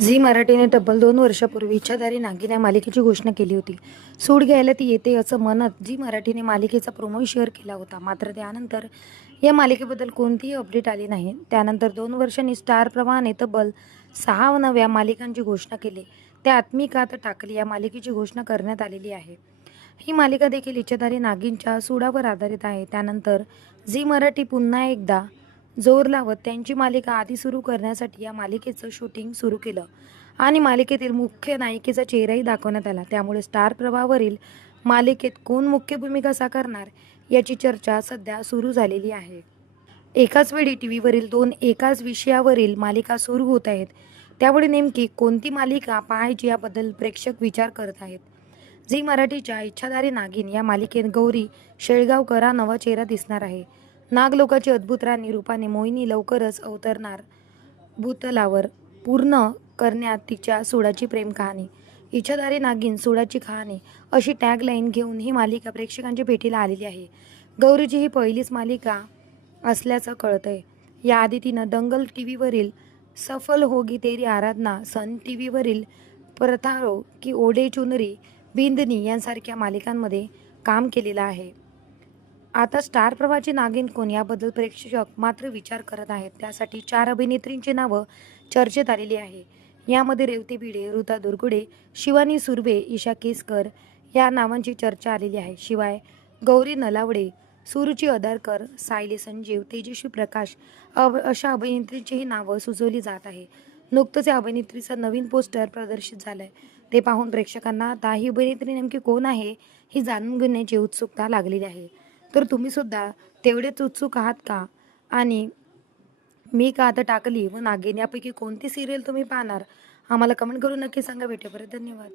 Zee मराठीने तब्बल 2 वर्षापूर्वी इच्छाधारी नागिन या मालिकेची घोषणा केली होती. सूड घ्यायला ती येते असं म्हणत झी मराठीने मालिकेचा प्रोमो शेअर केला होता. मात्र त्यानंतर या मालिकेबद्दल कोणतीही अपडेट आली नाही. त्यानंतर 2 वर्षांनी स्टार प्रवाहाने तब्बल 6 नव्या मालिकांची घोषणा केली. त्यात मी का टाकली या मालिकेची घोषणा करण्यात आलेली आहे. ही मालिका देखील इच्छाधारी नागिनच्या सूडावर आधारित आहे. त्यानंतर झी मराठी पुन्हा एकदा जोर लावत त्यांची मालिका आधी सुरू करण्यासाठी या मालिकेचं शूटिंग सुरू केलं आणि मालिकेतील मुख्य नायिकेचा चेहराही दाखवण्यात आला. त्यामुळे स्टार प्रवाहावरील मालिकेत कोण मुख्य भूमिका साकारणार याची चर्चा सध्या सुरू झालेली आहे. एकाच वेळी टीव्हीवरील 2 एकाच विषयावरील मालिका सुरू होत आहेत. त्यामुळे नेमकी कोणती मालिका पाहायची याबद्दल प्रेक्षक विचार करत आहेत. झी मराठीच्या इच्छाधारी नागिन या मालिकेत गौरी शेळगावकर हा नवा चेहरा दिसणार आहे. नागलोकाची अद्भुत राणी रूपाने मोहिनी लवकरच अवतरणार. भूतलावर पूर्ण करण्यात तिच्या सूडाची प्रेम कहाणी. इच्छाधारी नागिन सूडाची कहाणी अशी टॅगलाईन घेऊन ही मालिका प्रेक्षकांच्या भेटीला आलेली आहे. गौरीची ही पहिलीच मालिका असल्याचं कळतंय. याआधी तिनं दंगल टीव्हीवरील सफल होगी तेरी आराधना, सन टीव्हीवरील प्रथारो की ओडे चुनरी बिंदनी यांसारख्या मालिकांमध्ये काम केलेलं आहे. आता स्टार प्रवाहाची नागिन कोण याबद्दल प्रेक्षक मात्र विचार करत आहेत. त्यासाठी 4 अभिनेत्रींची नावं चर्चेत आलेली आहे. यामध्ये रेवती भिडे, ऋता दुर्गुडे, शिवानी सुर्वे, ईशा केसकर या नावांची चर्चा आलेली आहे. शिवाय गौरी नलावडे, सुरुची अदारकर, सायली संजीव, तेजस्वी प्रकाश अशा अभिनेत्रींचीही नावं सुचवली जात आहे. नुकतंच या अभिनेत्रीचं नवीन पोस्टर प्रदर्शित झालंय. ते पाहून प्रेक्षकांना आता ही अभिनेत्री नेमकी कोण आहे ही जाणून घेण्याची उत्सुकता लागलेली आहे. तर तुम्ही सुद्धा तेवढेच उत्सुक आहात का? आणि मी का आता टाकली व नागिन यापैकी कोणती सिरियल तुम्ही पाहणार? आम्हाला कमेंट करून नक्की सांगा. भेटूपर्यंत धन्यवाद.